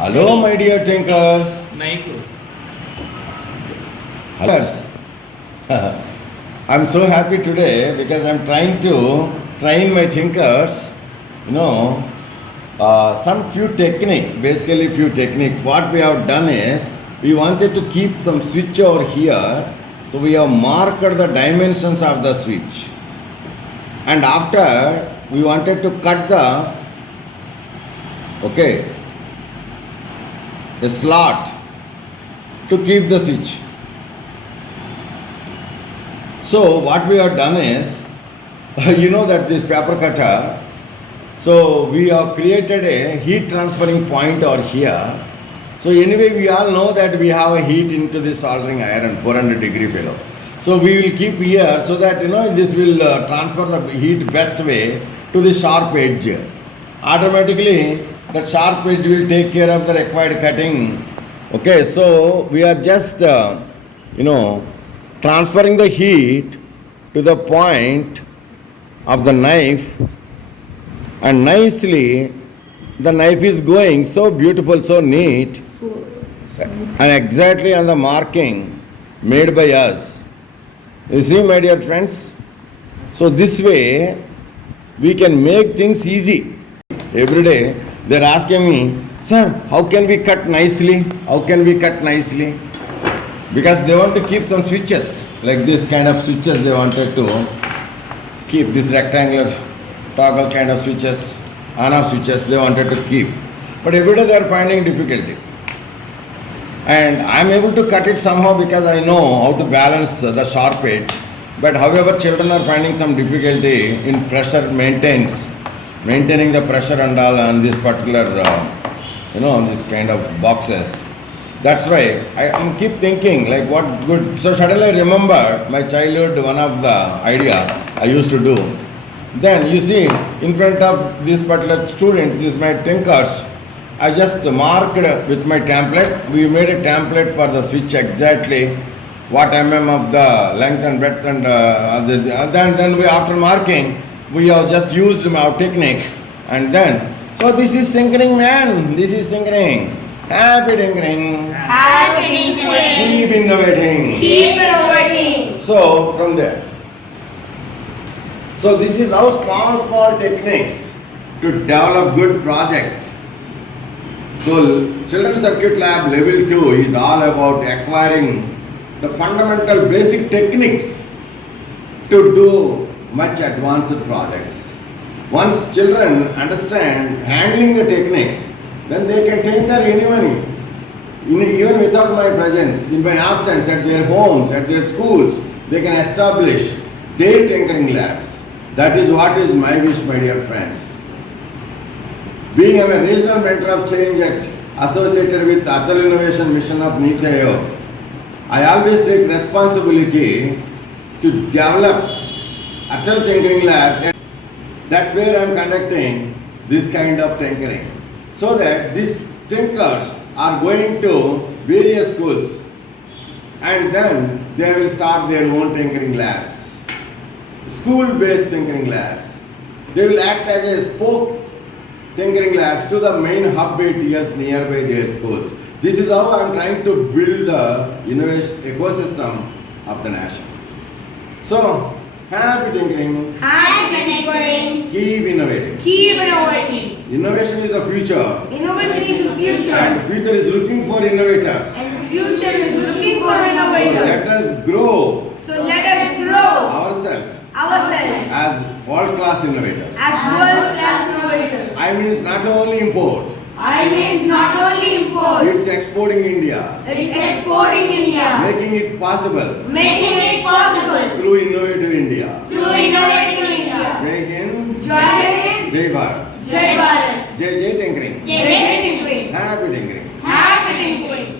Hello, my dear thinkers. Naiku. Hello. I'm so happy today because I'm trying to train my thinkers. You know, some few techniques. Basically, few techniques. What we have done is we wanted to keep some switch over here. So we have marked the dimensions of the switch. And after we wanted to cut the slot to keep the switch. So what we have done is, you know that this paper cutter, so we have created a heat transferring point over here. So anyway, we all know that we have a heat into this soldering iron, 400-degree fellow. So we will keep here so that this will transfer the heat best way to the sharp edge. Automatically, that sharp edge will take care of the required cutting. Okay, so we are just transferring the heat to the point of the knife, and nicely the knife is going so beautiful, so neat, and exactly on the marking made by us. You see, my dear friends, so this way we can make things easy. Every day they're asking me, sir, how can we cut nicely? How can we cut nicely? Because they want to keep some switches, like this kind of switches they wanted to keep, this rectangular toggle kind of switches, on-off switches they wanted to keep. But every day they are finding difficulty. And I am able to cut it somehow because I know how to balance the sharp edge. But however, children are finding some difficulty in pressure maintaining the pressure and all on this particular, on this kind of boxes. That's why I keep thinking like what good. So suddenly I remember my childhood, one of the idea I used to do. Then you see in front of this particular student, this my thinkers, I just marked with my template. We made a template for the switch exactly what of the length and breadth, and then we, after marking, we have just used our technique, and then so this is tinkering, man. This is tinkering. Happy tinkering. Happy tinkering. Keep innovating. Keep innovating. So from there. So this is how small techniques to develop good projects. So Children's Circuit Lab Level 2 is all about acquiring the fundamental basic techniques to do much advanced projects. Once children understand handling the techniques, then they can tinker anywhere, even without my presence, in my absence, at their homes, at their schools, they can establish their tinkering labs. That is what is my wish, my dear friends. Being a regional mentor of change associated with Atal Innovation Mission of Niti Aayog, I always take responsibility to develop Atal Tinkering Labs. That's where I am conducting this kind of tinkering. So that these thinkers are going to various schools, and then they will start their own tinkering labs, school-based tinkering labs. They will act as a spoke tinkering labs to the main hub ATLs nearby their schools. This is how I am trying to build the innovation ecosystem of the nation. So, happy tinkering. Happy tinkering. Keep innovating. Keep innovating. Innovation is the future. Innovation is the future. And the future is looking for innovators. And the future is looking for So innovators. let us grow So let us grow ourselves ourselves as world-class innovators. as world-class innovators. I means not only import, I means not only import, it's exporting India, it's exporting India, making it possible making it possible through innovative India. through innovating India. Jai Hind, Jai Hind, Jai Bharat, Jai Bharat, Jai Tinkering, Jai tinkering. happy tinkering. Happy tinkering.